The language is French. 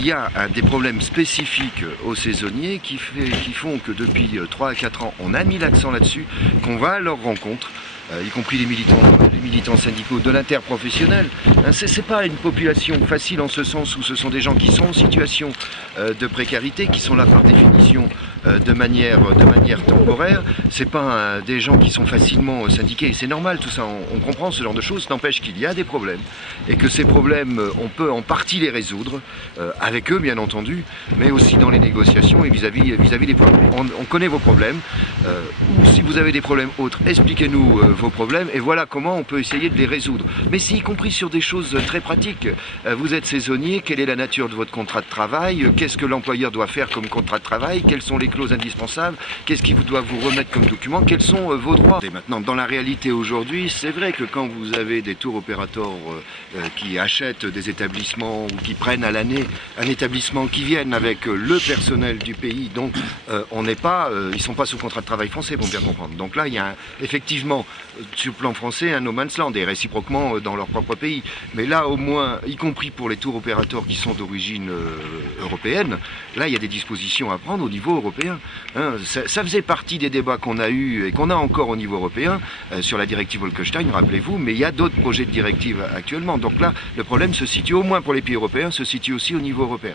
il y a des problèmes spécifiques aux saisonniers qui font que depuis 3 à 4 ans, on a mis l'accent là-dessus, qu'on va à leur rencontre, y compris les militants syndicaux de l'interprofessionnel. C'est pas une population facile en ce sens où ce sont des gens qui sont en situation de précarité, qui sont là par définition de manière temporaire. C'est pas des gens qui sont facilement syndiqués, c'est normal tout ça, on comprend ce genre de choses, n'empêche qu'il y a des problèmes et que ces problèmes, on peut en partie les résoudre, avec eux bien entendu, mais aussi dans les négociations et vis-à-vis des problèmes. On connaît vos problèmes, ou si vous avez des problèmes autres, expliquez-nous vos problèmes et voilà comment on peut essayer de les résoudre. Mais c'est y compris sur des choses très pratiques. Vous êtes saisonnier, quelle est la nature de votre contrat de travail? Qu'est-ce que l'employeur doit faire comme contrat de travail? Quelles sont les clauses indispensables? Qu'est-ce qu'il doit vous remettre comme document? Quels sont vos droits? Et maintenant, dans la réalité aujourd'hui, c'est vrai que quand vous avez des tour opérateurs qui achètent des établissements ou qui prennent à l'année un établissement qui viennent avec le personnel du pays, donc on n'est pas, ils sont pas sous contrat de travail français, pour bien comprendre. Donc là, il y a effectivement sur le plan français un no man's land et réciproquement dans leur propre pays. Mais là, au moins, y compris pour les tour opérateurs qui sont d'origine européenne, là, il y a des dispositions à prendre au niveau européen. Hein, ça faisait partie des débats qu'on a eus et qu'on a encore au niveau européen sur la directive Bolkestein, rappelez-vous, mais il y a d'autres projets de directive actuellement. Donc là, le problème se situe, au moins pour les pays européens, se situe aussi au niveau européen.